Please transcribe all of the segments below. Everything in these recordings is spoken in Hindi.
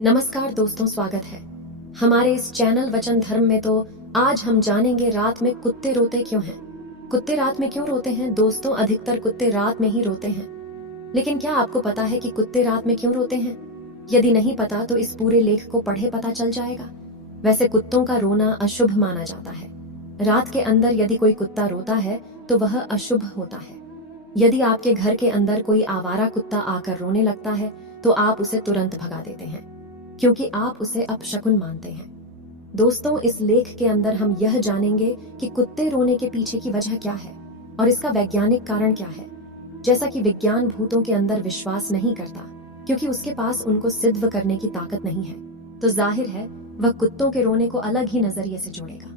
नमस्कार दोस्तों, स्वागत है हमारे इस चैनल वचन धर्म में। तो आज हम जानेंगे रात में कुत्ते रोते क्यों हैं। कुत्ते रात में क्यों रोते हैं? दोस्तों, अधिकतर कुत्ते रात में ही रोते हैं, लेकिन क्या आपको पता है कि कुत्ते रात में क्यों रोते हैं? यदि नहीं पता तो इस पूरे लेख को पढ़े पता चल जाएगा। वैसे कुत्तों का रोना अशुभ माना जाता है। रात के अंदर यदि कोई कुत्ता रोता है तो वह अशुभ होता है। यदि आपके घर के अंदर कोई आवारा कुत्ता आकर रोने लगता है तो आप उसे तुरंत भगा देते हैं, क्योंकि आप उसे अपशकुन मानते हैं। दोस्तों, इस लेख के अंदर हम यह जानेंगे कि कुत्ते रोने के पीछे की वजह क्या है और इसका वैज्ञानिक कारण क्या है। जैसा कि विज्ञान भूतों के अंदर विश्वास नहीं करता, क्योंकि उसके पास उनको सिद्ध करने की ताकत नहीं है, तो जाहिर है वह कुत्तों के रोने को अलग ही नजरिए से जोड़ेगा।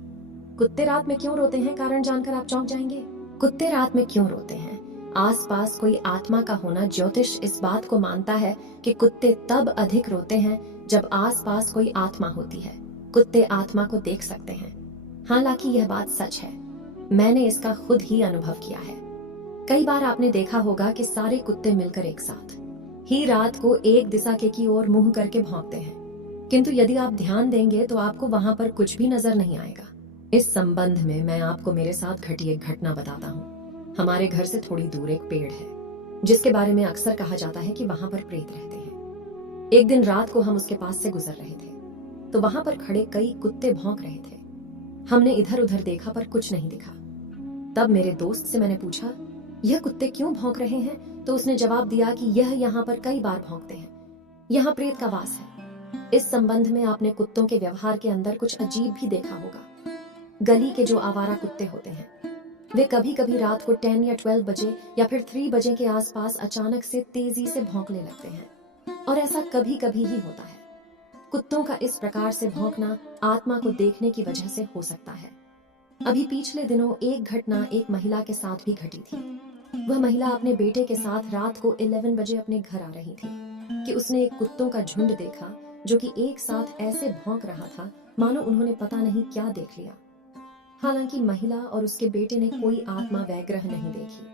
कुत्ते रात में क्यों रोते हैं, कारण जानकर आप चौंक जाएंगे। कुत्ते रात में क्यों रोते हैं? आसपास कोई आत्मा का होना। ज्योतिष इस बात को मानता है कि कुत्ते तब अधिक रोते हैं जब आसपास कोई आत्मा होती है। कुत्ते आत्मा को देख सकते हैं। हालांकि यह बात सच है, मैंने इसका खुद ही अनुभव किया है। कई बार आपने देखा होगा कि सारे कुत्ते मिलकर एक साथ ही रात को एक दिशा की ओर मुंह करके भौंकते हैं, किंतु यदि आप ध्यान देंगे तो आपको वहां पर कुछ भी नजर नहीं आएगा। इस संबंध में मैं आपको मेरे साथ घटी एक घटना बताता हूँ। हमारे घर से थोड़ी दूर एक पेड़ है, जिसके बारे में अक्सर कहा जाता है कि वहां पर प्रेत रहते हैं। एक दिन रात को हम उसके पास से गुजर रहे थे, तो वहां पर खड़े कई कुत्ते भौंक रहे थे। हमने इधर उधर देखा पर कुछ नहीं दिखा। तब मेरे दोस्त से मैंने पूछा, यह कुत्ते क्यों भौंक रहे हैं? तो उसने जवाब दिया कि यह यहाँ पर कई बार भौंकते हैं, यहाँ प्रेत का वास है। इस संबंध में आपने कुत्तों के व्यवहार के अंदर कुछ अजीब भी देखा होगा। गली के जो आवारा कुत्ते होते हैं, वे कभी कभी रात को 10 या 12 बजे या फिर 3 बजे के आसपास अचानक से तेजी से भौंकने लगते हैं, और ऐसा कभी कभी ही होता है। कुत्तों का इस प्रकार से भौंकना आत्मा को देखने की वजह से हो सकता है। अभी पिछले दिनों एक घटना एक महिला के साथ भी घटी थी। वह महिला अपने बेटे के साथ रात को 11 बजे अपने घर आ रही थी कि उसने एक कुत्तों का झुंड देखा, जो कि एक साथ ऐसे भौंक रहा था मानो उन्होंने पता नहीं क्या देख लिया। हालांकि महिला और उसके बेटे ने कोई आत्मा वैग्रह नहीं देखी।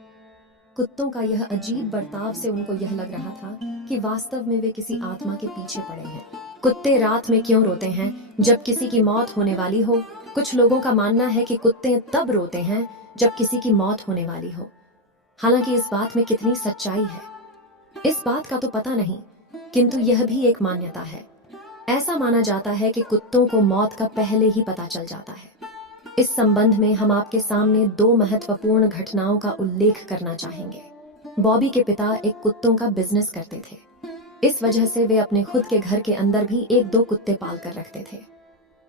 कुत्तों का यह अजीब बर्ताव से उनको यह लग रहा था कि वास्तव में वे किसी आत्मा के पीछे पड़े हैं। कुत्ते रात में क्यों रोते हैं जब किसी की मौत होने वाली हो? कुछ लोगों का मानना है कि कुत्ते तब रोते हैं जब किसी की मौत होने वाली हो। हालांकि इस बात में कितनी सच्चाई है, इस बात का तो पता नहीं, किंतु यह भी एक मान्यता है। ऐसा माना जाता है कि कुत्तों को मौत का पहले ही पता चल जाता है। इस संबंध में हम आपके सामने 2 महत्वपूर्ण घटनाओं का उल्लेख करना चाहेंगे। बॉबी के पिता एक कुत्तों का बिजनेस करते थे। इस वजह से वे अपने खुद के घर के अंदर भी 1-2 कुत्ते पाल कर रखते थे।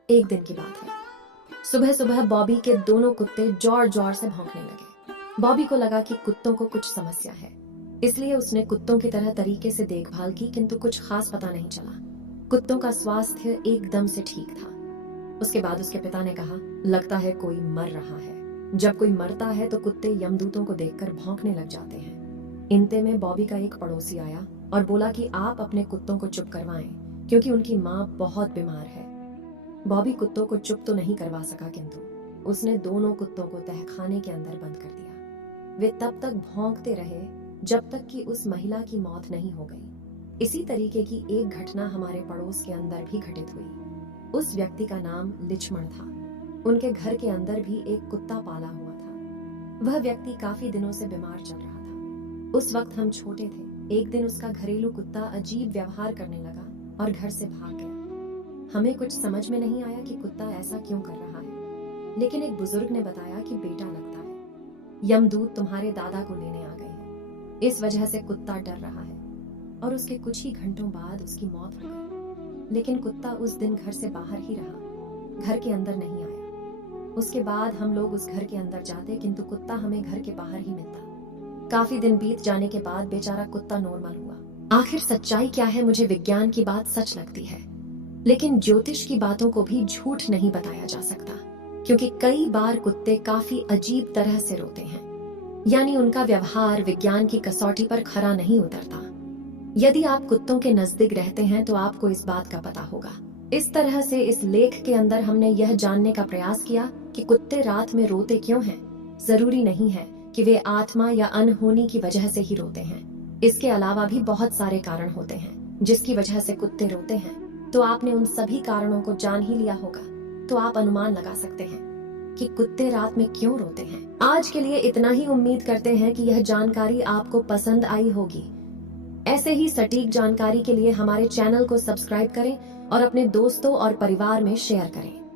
एक दिन की बात है, सुबह सुबह बॉबी के दोनों कुत्ते जोर जोर से भौंकने लगे। बॉबी को लगा कि कुत्तों को कुछ समस्या है, इसलिए उसने कुत्तों की तरह तरीके से देखभाल की, किंतु कुछ खास पता नहीं चला। कुत्तों का स्वास्थ्य एकदम से ठीक था। उसके बाद उसके पिता ने कहा, लगता है कोई मर रहा है। जब कोई मरता है तो कुत्ते यमदूतों को देखकर भौंकने लग जाते हैं। इनते में बॉबी का एक पड़ोसी आया और बोला कि आप अपने कुत्तों को चुप करवाएं, क्योंकि उनकी माँ बहुत बीमार है। बॉबी कुत्तों को चुप तो नहीं करवा सका, किंतु उसने दोनों कुत्तों को तहखाने के अंदर बंद कर दिया। वे तब तक भौंकते रहे जब तक कि उस महिला की मौत नहीं हो गई। इसी तरीके की एक घटना हमारे पड़ोस के अंदर भी घटित हुई। उस व्यक्ति का नाम लिचमण था। उनके घर के अंदर भी एक कुत्ता पाला हुआ था। वह व्यक्ति काफी दिनों से बीमार चल रहा था। उस वक्त हम छोटे थे। एक दिन उसका घरेलू कुत्ता अजीब व्यवहार करने लगा और घर से भाग गया। हमें कुछ समझ में नहीं आया कि कुत्ता ऐसा क्यों कर रहा है, लेकिन एक बुजुर्ग ने बताया कि बेटा, लगता है यमदूत तुम्हारे दादा को लेने आ गए हैं, इस वजह से कुत्ता डर रहा है। और उसके कुछ ही घंटों बाद उसकी मौत हो गई। लेकिन कुत्ता उस दिन घर से बाहर ही रहा, घर के अंदर नहीं आया। उसके बाद हम लोग उस घर के अंदर जाते, किंतु कुत्ता हमें घर के बाहर ही मिलता। काफी दिन बीत जाने के बाद बेचारा कुत्ता नॉर्मल हुआ। आखिर सच्चाई क्या है? मुझे विज्ञान की बात सच लगती है, लेकिन ज्योतिष की बातों को भी झूठ नहीं बताया जा सकता, क्योंकि कई बार कुत्ते काफी अजीब तरह से रोते हैं, यानी उनका व्यवहार विज्ञान की कसौटी पर खरा नहीं उतरता। यदि आप कुत्तों के नजदीक रहते हैं तो आपको इस बात का पता होगा। इस तरह से इस लेख के अंदर हमने यह जानने का प्रयास किया कि कुत्ते रात में रोते क्यों हैं। जरूरी नहीं है कि वे आत्मा या अनहोनी की वजह से ही रोते हैं। इसके अलावा भी बहुत सारे कारण होते हैं जिसकी वजह से कुत्ते रोते हैं। तो आपने उन सभी कारणों को जान ही लिया होगा। तो आप अनुमान लगा सकते हैं कि कुत्ते रात में क्यों रोते हैं। आज के लिए इतना ही। उम्मीद करते हैं कि यह जानकारी आपको पसंद आई होगी। ऐसे ही सटीक जानकारी के लिए हमारे चैनल को सब्सक्राइब करें और अपने दोस्तों और परिवार में शेयर करें।